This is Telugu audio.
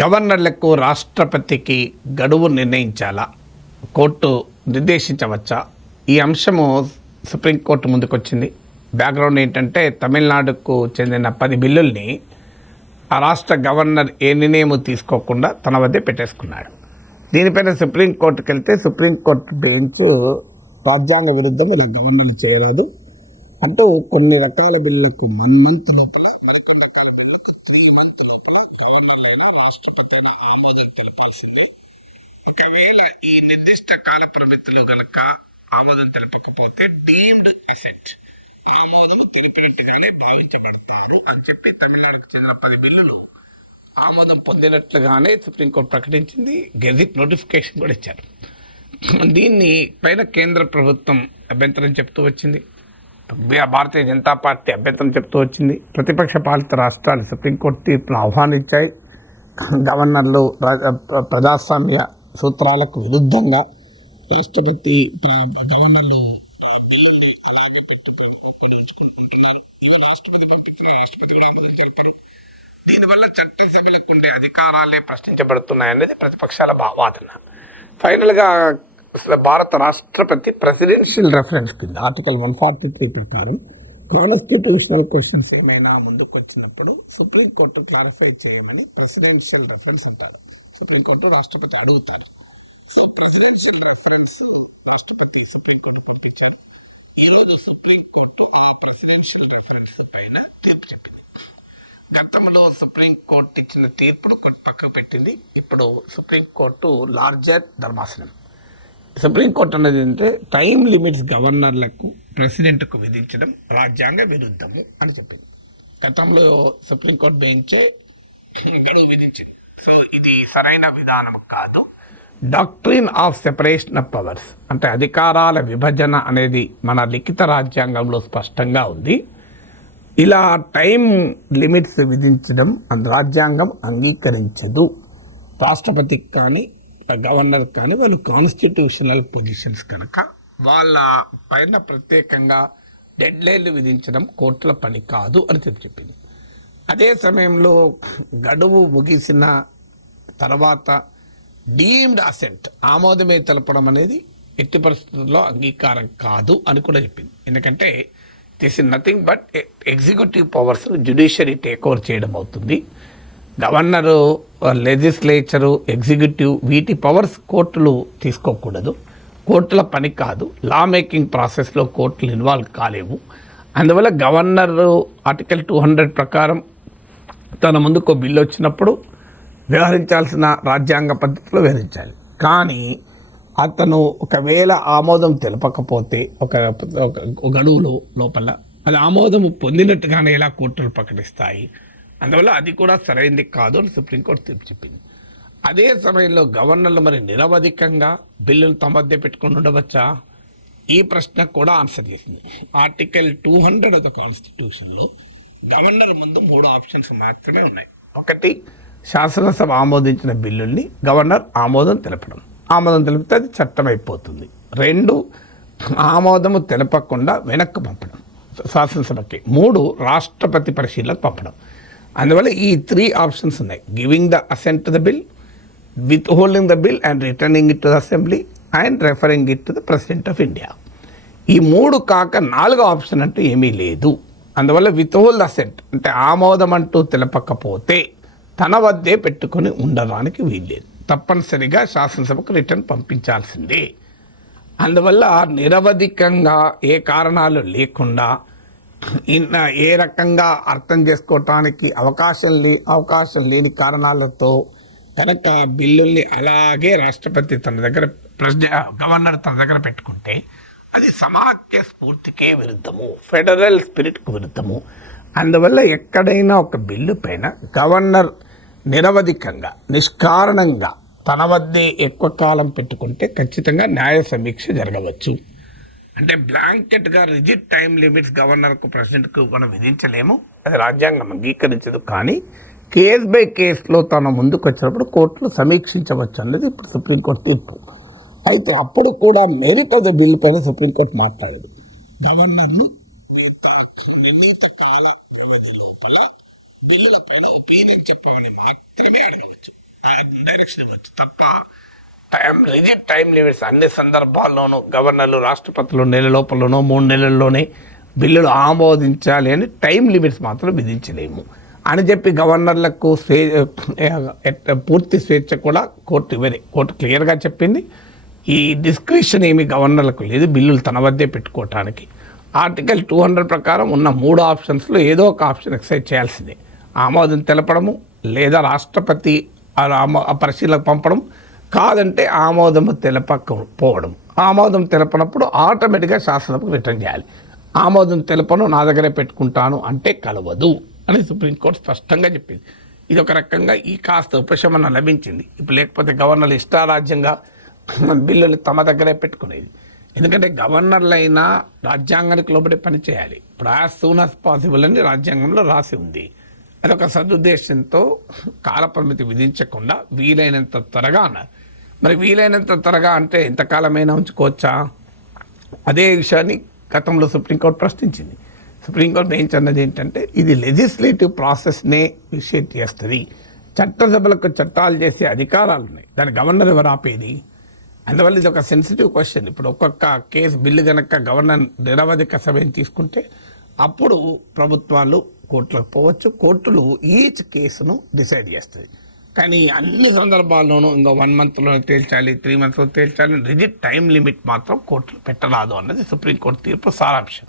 గవర్నర్లకు రాష్ట్రపతికి గడువు నిర్ణయించాలా, కోర్టు నిర్దేశించవచ్చా? ఈ అంశము సుప్రీంకోర్టు ముందుకొచ్చింది. బ్యాక్గ్రౌండ్ ఏంటంటే, తమిళనాడుకు చెందిన 10 బిల్లుల్ని ఆ రాష్ట్ర గవర్నర్ ఏ నిర్ణయం తీసుకోకుండా తన వద్దే పెట్టేసుకున్నాడు. దీనిపైన సుప్రీంకోర్టుకి వెళ్తే సుప్రీంకోర్టు బెంచ్ రాజ్యాంగ విరుద్ధం ఇలా గవర్నర్ చేయరాదు అంటూ కొన్ని రకాల బిల్లులకు 1 మంత్ లోపల, మరికొన్ని రకాల బిల్లులకు 3 మంత్ లోపల గవర్నర్లైనా రాష్ట్రపతి అయినా ఆమోదం తెలపాల్సిందే. ఒకవేళ ఈ నిర్దిష్ట కాల పరిమితిలో గనక ఆమోదం తెలపకపోతే డీమ్డ్ అసెట్ ఆమోదం తెలిపినట్టుగానే భావించబడతారు అని చెప్పి తమిళనాడుకు చెందిన 10 బిల్లులు ఆమోదం పొందినట్లుగానే సుప్రీంకోర్టు ప్రకటించింది. గెజిట్ నోటిఫికేషన్ కూడా ఇచ్చారు. దీన్ని పైన కేంద్ర ప్రభుత్వం అభ్యంతరం చెప్తూ వచ్చింది. భారతీయ జనతా పార్టీ అభ్యంతరం చెప్తూ వచ్చింది. ప్రతిపక్ష పాలిత రాష్ట్రాలు సుప్రీంకోర్టు తీర్పును ఆహ్వానించాయి. గవర్నర్లు ప్రజాస్వామ్య సూత్రాలకు విరుద్ధంగా రాష్ట్రపతి గవర్నర్లు బిల్లుని అలాగే పెట్టుకుంటున్నారు. ఇవి రాష్ట్రపతి పంపించిన రాష్ట్రపతి కూడా ఆమోదం తెలిపారు. దీనివల్ల చట్టసభలకు ఉండే అధికారాలే ప్రశ్నించబడుతున్నాయనేది ప్రతిపక్షాల వాదన. ఫైనల్గా భారత రాష్ట్రపతి ప్రెసిడెన్షియల్ రెఫరెన్స్ కింద ఆర్టికల్ 143 ప్రకారం కాన్స్టిట్యూషనల్ క్వశ్చన్స్ ఏమైనా ముందుకు వచ్చినప్పుడు సుప్రీంకోర్టు క్లారిఫై చేయమని ప్రెసిడెన్షియల్ రెఫరెన్స్ ఉంటారు. సుప్రీంకోర్టు రాష్ట్రపతి అడుగుతారు. ప్రెసిడెన్షియల్ రెఫరెన్స్ రాష్ట్రపతి సుప్రీంకోర్టు పంపించారు. ఈరోజు సుప్రీంకోర్టు ఆ ప్రెసిడెన్షియల్ రెఫరెన్స్ పైన తీర్పు చెప్పింది. గతంలో సుప్రీంకోర్టు ఇచ్చిన తీర్పును పక్కకు పెట్టింది. ఇప్పుడు సుప్రీంకోర్టు లార్జర్ ధర్మాసనం. సుప్రీంకోర్టు అన్నది ఏంటంటే, టైం లిమిట్స్ గవర్నర్లకు ప్రెసిడెంట్కు విధించడం రాజ్యాంగ విరుద్ధము అని చెప్పింది. గతంలో సుప్రీంకోర్టు బెంచ్ గడువు విధించింది. సో ఇది సరైన విధానం కాదు. Doctrine of separation of powers అంటే అధికారాల విభజన అనేది మన లిఖిత రాజ్యాంగంలో స్పష్టంగా ఉంది. ఇలా టైం లిమిట్స్ విధించడం రాజ్యాంగం అంగీకరించదు. రాష్ట్రపతికి కానీ గవర్నర్ కానీ వాళ్ళు కాన్స్టిట్యూషనల్ పొజిషన్స్ కనుక వాళ్ళ పైన ప్రత్యేకంగా డెడ్ లైన్లు విధించడం కోర్టుల పని కాదు అని చెప్పింది. అదే సమయంలో గడువు ముగిసిన తర్వాత డీమ్డ్ అసెంట్ ఆమోదమే తెలపడం అనేది ఎట్టి పరిస్థితుల్లో అంగీకారం కాదు అని కూడా చెప్పింది. ఎందుకంటే this is nothing but executive powers judiciary take over చేయడం అవుతుంది. గవర్నరు, లెజిస్లేచరు, ఎగ్జిక్యూటివ్ వీటి పవర్స్ కోర్టులు తీసుకోకూడదు. కోర్టుల పని కాదు. లా మేకింగ్ ప్రాసెస్లో కోర్టులు ఇన్వాల్వ్ కాలేవు. అందువల్ల గవర్నరు ఆర్టికల్ 200 ప్రకారం తన ముందుకు బిల్లు వచ్చినప్పుడు వ్యవహరించాల్సిన రాజ్యాంగ పద్ధతిలో వ్యవహరించాలి. కానీ అతను ఒకవేళ ఆమోదం తెలపకపోతే ఒక గడువులో లోపల అది ఆమోదం పొందినట్టుగానే ఎలా కోర్టులు ప్రకటిస్తాయి. అందువల్ల అది కూడా సరైనది కాదు అని సుప్రీంకోర్టు తీర్పు చెప్పింది. అదే సమయంలో గవర్నర్లు మరి నిరవధికంగా బిల్లులు తమ మధ్య పెట్టుకుని ఉండవచ్చా? ఈ ప్రశ్న కూడా ఆన్సర్ చేసింది. ఆర్టికల్ 200 ఆఫ్ ద కాన్స్టిట్యూషన్లో గవర్నర్ ముందు 3 ఆప్షన్స్ మాత్రమే ఉన్నాయి. ఒకటి, శాసనసభ ఆమోదించిన బిల్లుల్ని గవర్నర్ ఆమోదం తెలపడం. ఆమోదం తెలిపితే అది చట్టం అయిపోతుంది. 2, ఆమోదము తెలపకుండా వెనక్కి పంపడం శాసనసభకి. 3, రాష్ట్రపతి పరిశీలనకు పంపడం. అందువల్ల ఈ 3 ఆప్షన్స్ ఉన్నాయి. Giving the assent to the bill, withholding the bill and returning it to the assembly and referring it to the president of India. ఈ 3 కాక 4వ ఆప్షన్ అంటూ ఏమీ లేదు. అందువల్ల విత్ హోల్డ్ అసెంట్ అంటే ఆమోదం అంటూ తెలపకపోతే తన వద్దే పెట్టుకొని ఉండడానికి వీల్లేదు. తప్పనిసరిగా శాసనసభకు రిటర్న్ పంపించాల్సిందే. అందువల్ల నిరవధికంగా ఏ కారణాలు లేకుండా ఏ రకంగా అర్థం చేసుకోవటానికి అవకాశం లేని కారణాలతో కనుక బిల్లుల్ని అలాగే రాష్ట్రపతి తన దగ్గర గవర్నర్ తన దగ్గర పెట్టుకుంటే అది సమాఖ్య స్ఫూర్తికే విరుద్ధము, ఫెడరల్ స్పిరిట్కు విరుద్ధము. అందువల్ల ఎక్కడైనా ఒక బిల్లు పైన గవర్నర్ నిరవధికంగా నిష్కారణంగా తన వద్దే ఎక్కువ కాలం పెట్టుకుంటే ఖచ్చితంగా న్యాయ సమీక్ష జరగవచ్చు. అంటే బ్లాంకెట్గా రిజిడ్ టైం లిమిట్స్ గవర్నర్కు, ప్రెసిడెంట్కు మనం విధించలేము. అది రాజ్యాంగం అంగీకరించదు. కానీ కేస్ బై కేసులో తన ముందుకు వచ్చినప్పుడు కోర్టులు సమీక్షించవచ్చు అన్నది ఇప్పుడు సుప్రీంకోర్టు తీర్పు. అయితే అప్పుడు కూడా మెరిట్ ఆఫ్ ద బిల్ పైన సుప్రీంకోర్టు మాట్లాడేది. గవర్నర్లు నిర్ణీత కాల వ్యవధి లోపల బిల్లుల పైన ఒపీనియన్ చెప్పమని మాత్రమే అడగవచ్చు. డైరెక్షన్ ఇవ్వచ్చు తప్ప రిజిడ్ టైం లిమిట్స్ అన్ని సందర్భాల్లోనూ గవర్నర్లు రాష్ట్రపతులు నెల లోపలనో 3 నెలల్లోనే బిల్లులు ఆమోదించాలి అని టైం లిమిట్స్ మాత్రం విధించలేము అని చెప్పి గవర్నర్లకు పూర్తి స్వేచ్ఛ కూడా కోర్టు క్లియర్గా చెప్పింది. ఈ డిస్క్రిప్షన్ ఏమి గవర్నర్లకు లేదు బిల్లులు తన వద్దే పెట్టుకోవటానికి. ఆర్టికల్ 200 ప్రకారం ఉన్న 3 ఆప్షన్స్లో ఏదో ఒక ఆప్షన్ ఎక్సైజ్ చేయాల్సిందే. ఆమోదం తెలపడము, లేదా రాష్ట్రపతి పరిశీలనకు పంపడం, కాదంటే ఆమోదము తెలపకపోవడం. ఆమోదం తెలపనప్పుడు ఆటోమేటిక్గా శాసనసభకు రిటర్న్ చేయాలి. ఆమోదం తెలపను నా దగ్గరే పెట్టుకుంటాను అంటే కలవదు అని సుప్రీంకోర్టు స్పష్టంగా చెప్పింది. ఇది ఒక రకంగా ఈ కాస్త ఉపశమనం లభించింది. ఇప్పుడు లేకపోతే గవర్నర్లు ఇష్టారాజ్యంగా బిల్లులు తమ దగ్గరే పెట్టుకునేది. ఎందుకంటే గవర్నర్లు అయినా రాజ్యాంగానికి లోబడి పనిచేయాలి. ఇప్పుడు యాజ్ సూన్ యాజ్ పాసిబుల్ అని రాజ్యాంగంలో రాసి ఉంది. అదొక సదుద్దేశంతో కాలపరిమితి విధించకుండా వీలైనంత త్వరగా అన్నారు. మరి వీలైనంత త్వరగా అంటే ఎంతకాలమైనా ఉంచుకోవచ్చా? అదే విషయాన్ని గతంలో సుప్రీంకోర్టు ప్రశ్నించింది. సుప్రీంకోర్టు బెంచ్ అన్నది ఏంటంటే ఇది లెజిస్లేటివ్ ప్రాసెస్నే ఇనిషియేట్ చేస్తుంది. చట్టసభలకు చట్టాలు చేసే అధికారాలు ఉన్నాయి, దాని గవర్నర్ ఎవరు ఆపేది? అందువల్ల ఇది ఒక సెన్సిటివ్ క్వశ్చన్. ఇప్పుడు ఒక్కొక్క కేసు బిల్లు కనుక గవర్నర్ నిరవధిక సమయం తీసుకుంటే అప్పుడు ప్రభుత్వాలు కోర్టులకు పోవచ్చు. కోర్టులు ఈచ్ కేసును డిసైడ్ చేస్తుంది. కానీ అన్ని సందర్భాల్లోనూ ఇంకో 1 మంత్లో తేల్చాలి, 3 మంత్స్లో తేల్చాలి, రిజిడ్ టైం లిమిట్ మాత్రం కోర్టులు పెట్టరాదు అన్నది సుప్రీంకోర్టు తీర్పు సారాంశం.